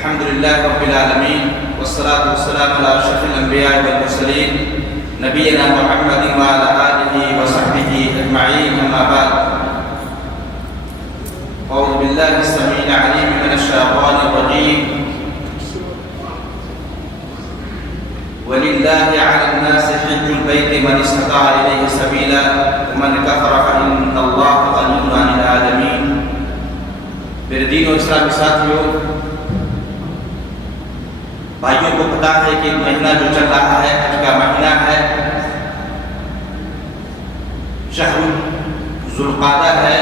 الحمد لله رب العالمين والصلاة والسلام على أشرف الأنبياء والمرسلين نبينا محمد وعلى آله وصحبه أجمعين أما بعد أعوذ بالله السميع العليم من الشيطان الرجيم ولله على الناس حج البيت من استطاع إليه سبيلا ومن كفر فإن الله غني عن العالمين. میرے دین اور اسلامی ساتھیوں، بھائیوں کو پتا ہے کہ مہینہ جو چل رہا ہے حج کا مہینہ ہے، شہر ذوالقعدہ ہے،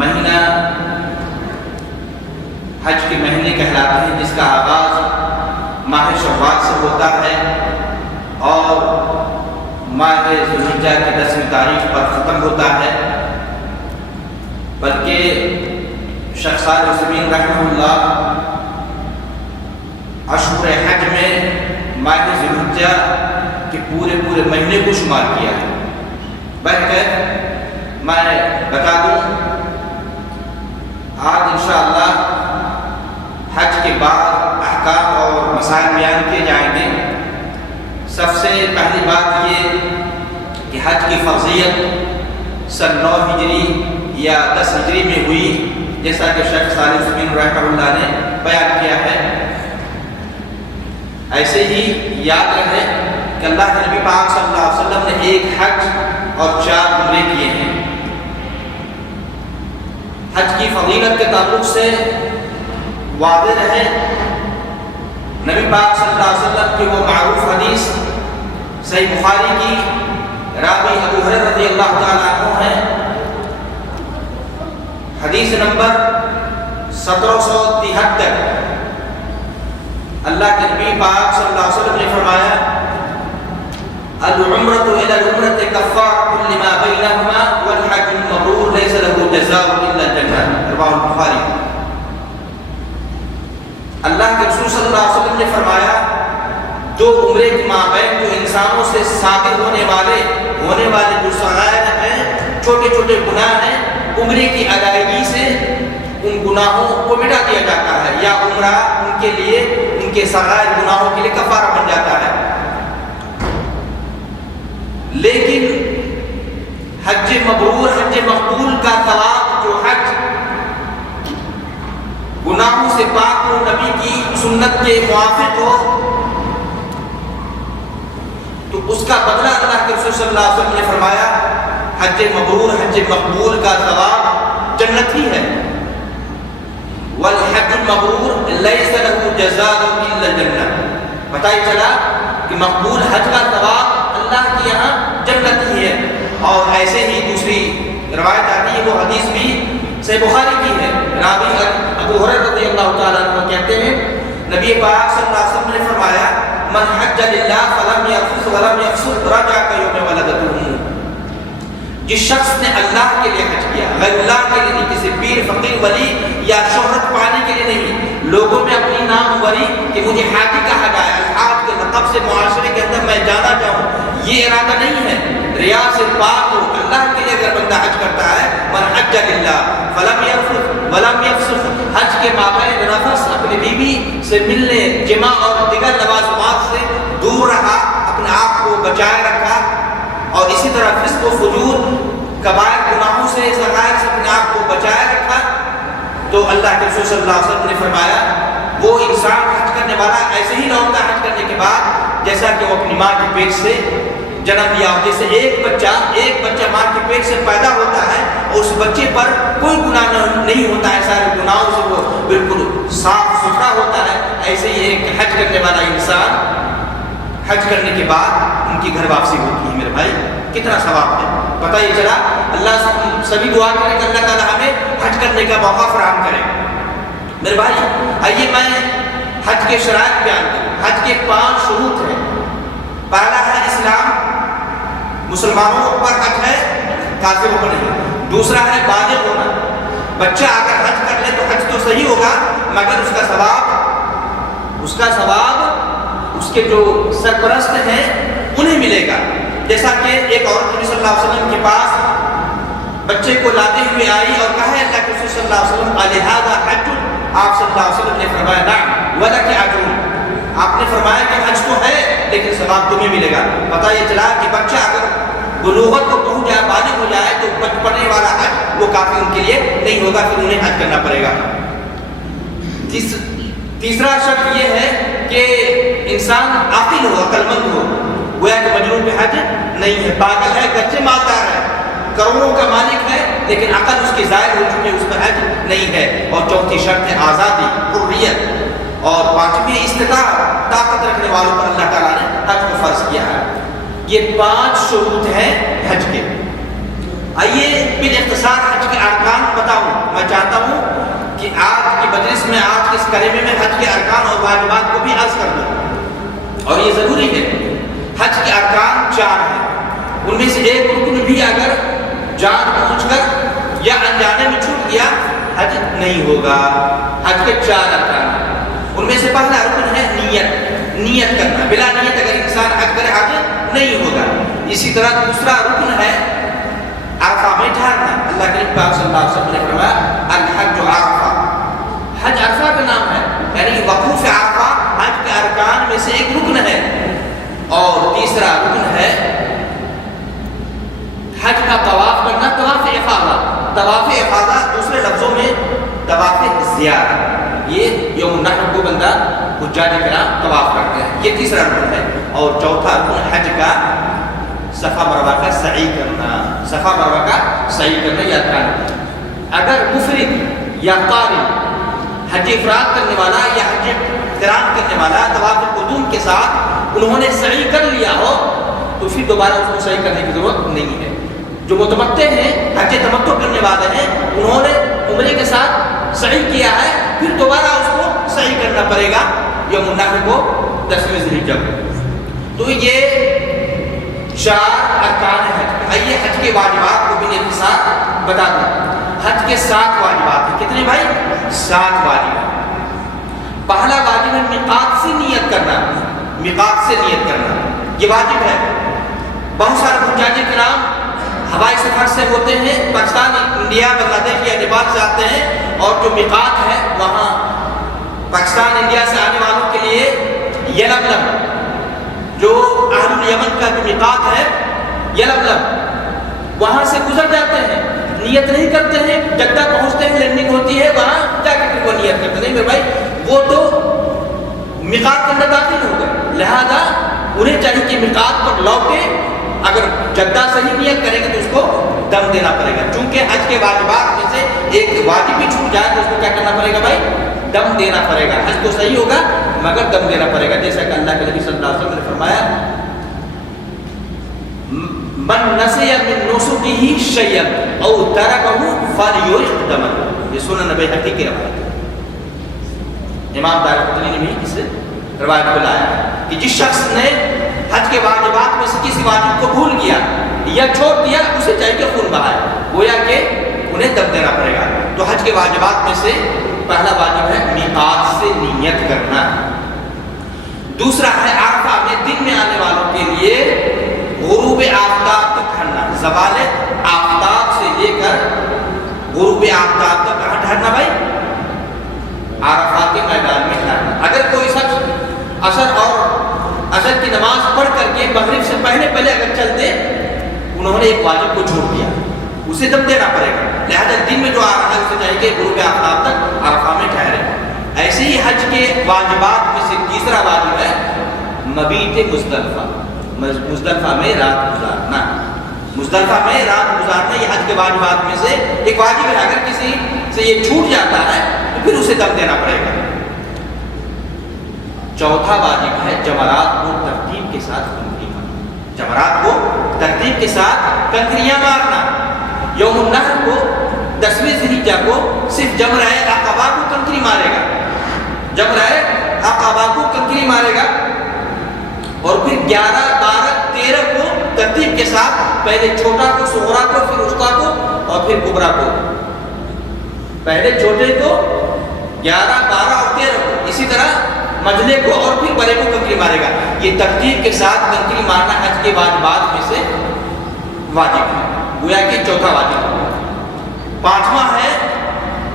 مہینہ حج کے مہینے کہلاتے ہیں، جس کا آغاز ماہ شوال سے ہوتا ہے اور ماہ ذوالحجہ کی 10ویں تاریخ پر ختم ہوتا ہے. بلکہ شیخ صالح العثیمین رحمہ اللہ اشہر حج میں ماہ ذوالحجہ کے پورے مہینے کو شمار کیا ہے. بہرکیف میں بتا دوں، آج انشاءاللہ حج کے بعد احکام اور مسائل بیان کیے جائیں گے. سب سے پہلی بات یہ کہ حج کی فرضیت سن 9 ہجری یا 10 ہجری میں ہوئی، جیسا کہ شیخ صالح العثیمین رحمہ اللہ نے بیان کیا ہے. ایسے ہی یاد رہے کہ اللہ کے نبی پاک صلی اللہ علیہ وسلم نے ایک حج اور 4 عمرے کیے ہیں. حج کی فضیلت کے تعلق سے واضح رہے، نبی پاک صلی اللہ علیہ وسلم کی وہ معروف حدیث صحیح بخاری کی راوی ابو ہریرہ رضی اللہ تعالیٰ عنہ ہے، حدیث نمبر 1773. اللہ کے نبی پاک صلی اللہ علیہ وسلم نے فرمایا: العمرۃ الی العمرۃ کفارۃ لما بینہما والحج المبرور لیس له جزاء الا الجنہ. رواه البخاری. اللہ کے رسول صلی اللہ علیہ وسلم نے فرمایا، جو عمرے کے مابین جو انسانوں سے صادر ہونے والے جو صغائر ہیں، چھوٹے چھوٹے گناہ ہیں، عمرے کی ادائیگی سے ان گناہوں کو مٹا دیا جاتا ہے، یا عمرہ ان کے لیے ان کے صغائر گناہوں کے لیے کفارہ بن جاتا ہے. لیکن حج مبرور، حج مقبول کا ثواب، جو حج گناہوں سے پاک ہو، نبی کی سنت کے موافق ہو، تو اس کا بدلہ اللہ کے رسول صلی اللہ علیہ وسلم نے فرمایا حج مبرور، حج مقبول کا ثواب جنت ہی ہے. والحج المبرور لیس له جزاء الا الجنہ. پتہ ہی چلا کہ مقبول حج کا ثواب اللہ کے یہاں جنت ہی ہے. اور ایسے ہی دوسری روایت آتی ہے، وہ حدیث بھی صحیح بخاری کی ہے. راوی ابو ہریرہ رضی اللہ تعالیٰ عنہ کہتے ہیں، نبی پاک صلی اللہ علیہ وسلم نے فرمایا: من حج للہ فلم یرفث ولم یفسق رجع کیوم ولدتہ. جس شخص نے اللہ کے لیے حج کیا، غیر اللہ کے لیے نہیں، کسی پیر فقیر ولی یا شہرت پانے کے لیے نہیں، لوگوں میں اپنی ناموری کہ مجھے حاجی کہا جائے، الحاج کے لقب سے معاشرے کے اندر میں جانا چاہوں، یہ ارادہ نہیں ہے. ریا سے پاک ہو، اللہ کے لیے اگر بندہ حج کرتا ہے، من حج للہ فلم یرفث ولم یفسق، حج کے مابین نفس اپنی بیوی سے ملنے، جماع اور دیگر لوازمات سے دور رہا، اپنے آپ کو بچائے رکھا، اور اسی طرح فسق و فجور کبائر گناہوں سے، صغائر سے اپنے آپ کو بچائے رکھا، تو اللہ کے رسول صلی اللہ علیہ وسلم نے فرمایا وہ انسان حج کرنے والا ایسے ہی نہ ہوتا حج کرنے کے بعد جیسا کہ وہ اپنی ماں کے پیٹ سے جنم لیا. جیسے ایک بچہ ماں کے پیٹ سے پیدا ہوتا ہے اور اس بچے پر کوئی گناہ نہیں ہوتا ہے، سارے گناہوں سے وہ بالکل صاف ستھرا ہوتا ہے، ایسے ہی ایک حج کرنے والا انسان حج کرنے کے بعد ان کی گھر واپسی ہوتی ہے. میرے بھائی کتنا ثواب ہے. پتہ یہ چلا. اللہ سبھی دعا کریں کہ اللہ تعالیٰ ہمیں حج کرنے کا موقع فراہم کرے. میرے بھائی آئیے میں حج کے شرائط بیان کروں. حج کے 5 شروط ہیں. پہلا ہے اسلام، مسلمانوں پر حج ہے، کافروں پر نہیں. دوسرا ہے بالغ ہونا. بچہ اگر حج کر لے تو حج تو صحیح ہوگا، مگر اس کا ثواب اس کے جو سرپرست ہیں انہیں ملے گا. جیسا کہ ایک عورت نبی صلی اللہ علیہ وسلم کے پاس بچے کو لاتے ہوئے آئی اور کہا اللہ کے رسول صلی اللہ علیہ وسلم الہذا حج، آپ صلی اللہ علیہ وسلم نے فرمایا نعم ولک اجر، آپ نے فرمایا کہ حج تو ہے لیکن ثواب تمہیں ملے گا۔ پتہ یہ چلا کہ بچہ اگر بلوغت کو پہنچ جائے، بالغ ہو جائے، تو بچپنے والا حج وہ کافی ان کے لیے نہیں ہوگا، پھر انہیں حج کرنا پڑے گا۔ تیسرا شرط یہ ہے کہ انسان عاقل ہو، عقل مند ہو، گویا کہ مجنون پہ حج نہیں ہے، پاگل ہے، گرچہ مالدار ہے، کروڑوں کا مالک ہے، لیکن عقل اس کی ظاہر ہو چکی ہے، اس پر حج نہیں ہے۔ اور چوتھی شرط ہے آزادی، حریت، اور پانچویں استطاعت، طاقت رکھنے والوں پر اللہ تعالیٰ نے حج کو فرض کیا ہے۔ یہ 5 شروط ہیں حج کے۔ آئیے بالاختصار حج کے ارکان بتاؤں۔ میں چاہتا ہوں کہ آج کی مجلس میں، آج کے اس کلمے میں حج کے ارکان اور واجبات کو بھی عرض کر دوں، اور یہ ضروری ہے۔ حج کے ارکان 4 ہیں، ان میں سے ایک رکن بھی اگر جان بوجھ کر یا انجانے میں چھوٹ گیا حج نہیں ہوگا۔ حج کے 4 ارکان ہیں، ان میں سے پہلا رکن ہے نیت کرنا، بلا نیت اگر انسان حج کرے حج نہیں ہوگا۔ اسی طرح دوسرا رکن ہے عرفہ میں ٹھہرنا۔ اللہ کے پاک صلی اللہ علیہ وسلم نے فرمایا الحج عرفہ، حج عرفہ کا نام ہے، یعنی وقوف عرفہ حج کے ارکان میں سے ایک رکن ہے۔ اور تیسرا رکن ہے حج کا طواف کرنا، طواف افاضہ۔ طواف افاضہ دوسرے لفظوں میں طواف زیارت، یہ یوم النحر کو بندہ حجاج کرام طواف کرتے ہیں، یہ تیسرا رکن ہے۔ اور چوتھا رکن حج کا صفا مروہ کا سعی کرنا، صفا مروہ کا سعی کرنا یاد رکھنا۔ اگر مفرد یا قارن، حج افراد کرنے والا یا حج قران کرنے والا طواف قدوم کے ساتھ انہوں نے سعی کر لیا ہو تو پھر دوبارہ اس کو سعی کرنے کی ضرورت نہیں ہے۔ جو متمتع ہیں، حج تمتع کرنے والے ہیں، انہوں نے عمرے کے ساتھ سعی کیا ہے، پھر دوبارہ اس کو سعی کرنا پڑے گا یوم النحر کو 10ویں ذی الحجہ۔ تو یہ 4 ارکان ہیں حج کے۔ آئیے حج کے واجبات کو بھی اختصار بتا دیں۔ حج کے 7 واجبات ہیں، کتنے بھائی؟ 7 واجبات۔ پہلا واجب ہے میقات سے نیت کرنا، میقات سے نیت کرنا، یہ واجب ہے۔ بہت سارے حجاج کرام ہوائی سفر سے ہوتے ہیں، پاکستان، انڈیا، بنگلہ دیش یا نیپال سے آتے ہیں، اور جو میقات ہے وہاں پاکستان، انڈیا سے آنے والوں کے لیے یلملم، جو اہل الیمن کا جو میقات ہے یلملم، وہاں سے گزر جاتے ہیں، نیت نہیں کرتے ہیں، جدہ پہنچتے ہیں، لینڈنگ ہوتی ہے، وہاں جا کے پھر وہ نیت کرتے نہیں میرے بھائی، وہ تو میقات کے اندر داخل ہو گئے، لہذا انہیں چاہیے کہ میقات پر لوٹے، اگر جدہ صحیح نیت کریں گے تو اس کو دم دینا پڑے گا، چونکہ حج کے واجبات میں سے ایک واجب بھی چھوٹ جائے تو اس کو کیا کرنا پڑے گا بھائی؟ دم دینا پڑے گا۔ حج تو صحیح ہوگا مگر دم دینا پڑے گا، جیسا کہ اللہ کے نبی صلی اللہ علیہ وسلم نے فرمایا من نسی من نسکہ شیئا او ترکہ فلیحرق دمہ، یہ سنن بیہقی کی روایت ہے، امام دارقطنی نے بھی اس روایت کو لایا ہے کہ جس شخص نے حج کے واجبات میں سے کسی واجب کو بھول گیا یا چھوڑ دیا، اسے چاہیے کہ خون بہائے، گویا کہ انہیں دم دینا پڑے گا۔ تو حج کے واجبات میں سے پہلا واجب ہے میقات سے نیت کرنا۔ دوسرا ہے عرفہ میں دن میں آنے والوں کے لیے غروب آفتاب تک ٹھہرنا، زوال آفتاب سے لے کر غروب آفتاب تک کہاں ٹھہرنا بھائی؟ عرفہ کے میدان میں ٹھہرنا۔ اگر کوئی شخص عصر اور عصر کی نماز پڑھ کر کے مغرب سے پہلے اگر چلتے، انہوں نے ایک واجب کو چھوڑ دیا، اسے دم دینا پڑے گا، لہذا دن میں جو آ رہا ہے اسے چاہیے کہ غروب آفتاب تک عرفہ میں ٹھہرے۔ ایسے ہی حج کے واجبات میں سے تیسرا واجب ہے مبیت مزدلفہ، مزدلفہ میں رات گزارنا، مزدلفہ میں رات گزارنا، یہ حج کے واجبات میں سے ایک واجب ہے۔ اگر کسی سے یہ چھوٹ جاتا ہے تو پھر اسے دم دینا پڑے گا۔ چوتھا واجب ہے جمرات کو ترتیب کے ساتھ کنکری مارنا، جمرات کو ترتیب کے ساتھ کنکریاں مارنا۔ یوم النحر کو 10ویں ذی الحجہ کو صرف جمرہ عقبہ کو کنکری مارے گا، جمرہ عقبہ کو کنکری مارے گا، اور پھر 11، 12، 13 کو ترتیب کے ساتھ، پہلے چھوٹا کو، صغرا کو، پھر وسطیٰ کو اور پھر کبریٰ کو، پہلے چھوٹے کو 11، 12 اور 13 کو، اسی طرح مجلے کو اور پھر بڑے کو کنکری مارے گا۔ یہ ترتیب کے ساتھ کنکری مارنا حج کے واجبات میں سے واجب ہے، گویا کہ چوتھا واجب ہے۔ 5واں ہے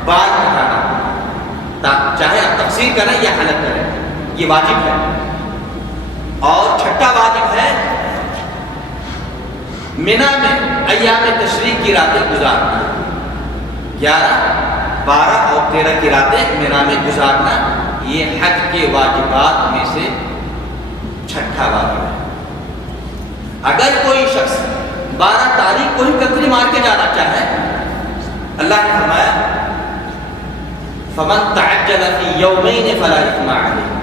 بال کٹانا، کریں یا حلق کریں، یہ واجب ہے۔ اور چھٹا واجب ہے منا میں ایام تشریق کی راتیں گزارنا، 11، 12 اور 13 کی راتیں منا میں گزارنا، یہ حج کے واجبات میں سے چھٹا واجب ہے۔ اگر کوئی شخص 12 تاریخ کو ہی کنکری مار کے جانا چاہے، اللہ نے فرمایا فمن تعجل فی یومین فلا اثم علیہ،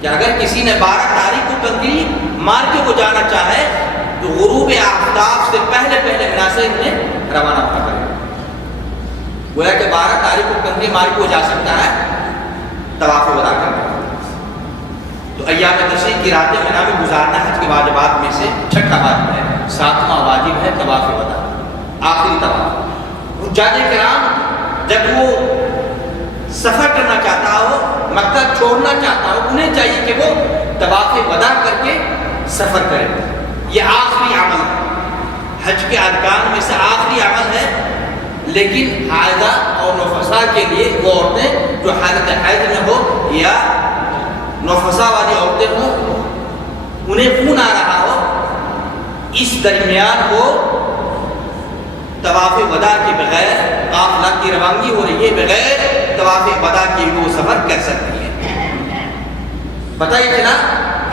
کہ اگر کسی نے 12 تاریخ کو کنکری مار کے وہ جانا چاہے تو غروب آفتاب سے پہلے منا سے انہیں روانہ ہونا پڑے گا۔ گویا کہ 12 تاریخ کو کنکری مار کے وہ جا سکتا ہے طواف وداع کرنے، تو ایام تشریق کی راتیں منا میں گزارنا حج کے واجبات میں سے چھٹا واجب ہے۔ 7واں واجب ہے طواف وداع، آخری طواف۔ حجاج کرام جب وہ سفر کرنا چاہتا ہو، مکہ چھوڑنا چاہتا ہو، انہیں چاہیے کہ وہ طواف وداع کر کے سفر کرے، یہ آخری عمل ہے، حج کے ارکان میں سے آخری عمل ہے۔ لیکن حائضہ اور نفسا کے لیے وہ عورتیں جو حالت حیض میں ہو یا نفسا والی عورتیں ہوں، انہیں خون آ رہا ہو، اس درمیان وہ طواف وداع کے بغیر، قافلہ کی روانگی ہو رہی ہے، بغیر طواف وداع کے وہ سفر کر سکتی ہیں۔ پتہ یہ چلا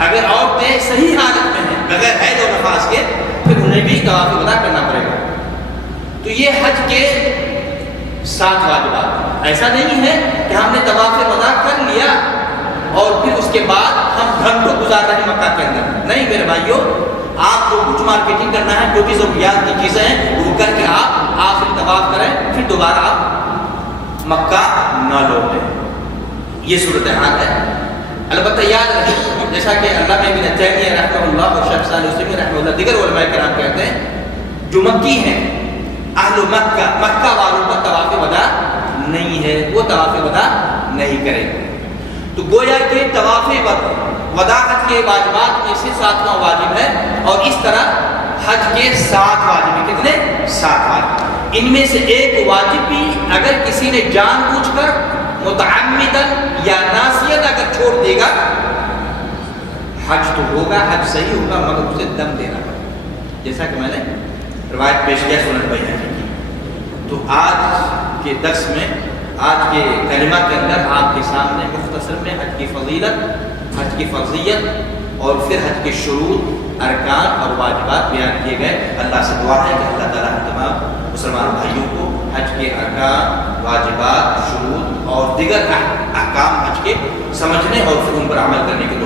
اگر عورتیں صحیح حالت میں ہیں بغیر حیض اور نفاس کے، پھر انہیں بھی طواف وداع کرنا پڑے گا۔ تو یہ حج کے 7 واجبات۔ ایسا نہیں ہے کہ ہم نے طواف وداع کر لیا اور پھر اس کے بعد ہم گھنٹوں گزار رہے ہیں مکہ کے اندر۔ نہیں میرے بھائیوں، آپ جو کچھ مارکیٹنگ کرنا ہے، جو بھی ضروریات کی چیزیں ہیں وہ کر کے آپ آخری طواف کریں، پھر دوبارہ آپ مکہ نہ لوٹیں۔ یہ صورتحال ہے۔ البتہ یاد رکھیں، جیسا کہ علامہ ابن تیمیہ رحمہ اللہ اور شیخ صالح العثیمین رحمہ اللہ دیگر علماء کرام کہتے ہیں، جو مکی ہیں، اہل مکہ، مکہ والوں کا طواف وداع نہیں ہے، وہ طواف وداع نہیں کریں گے۔ تو گویا کہ طواف وداع حج کے واجبات میں سے 7واں واجب ہے، اور اس طرح حج کے 7 واجب ہیں۔ کتنے؟ 7 واجب۔ ان میں سے ایک واجب بھی اگر کسی نے جان بوجھ کر متعمدن یا ناسیت اگر چھوڑ دے گا، حج تو ہوگا، حج صحیح ہوگا، مگر اسے دم دینا پڑے گا، جیسا کہ میں نے روایت پیش کیا سنن بیہقی کی۔ تو آج کے درس میں، آج کے کلمہ کے اندر آپ کے سامنے مختصر میں حج کی فضیلت، حج کی فرضیت اور پھر حج کے شروط، ارکان اور واجبات بیان کیے گئے۔ اللہ سے دعا ہے کہ اللہ تعالیٰ تمام مسلمان بھائیوں کو حج کے ارکان، واجبات، شروط اور دیگر احکام حج کے سمجھنے اور پھر ان پر عمل کرنے کی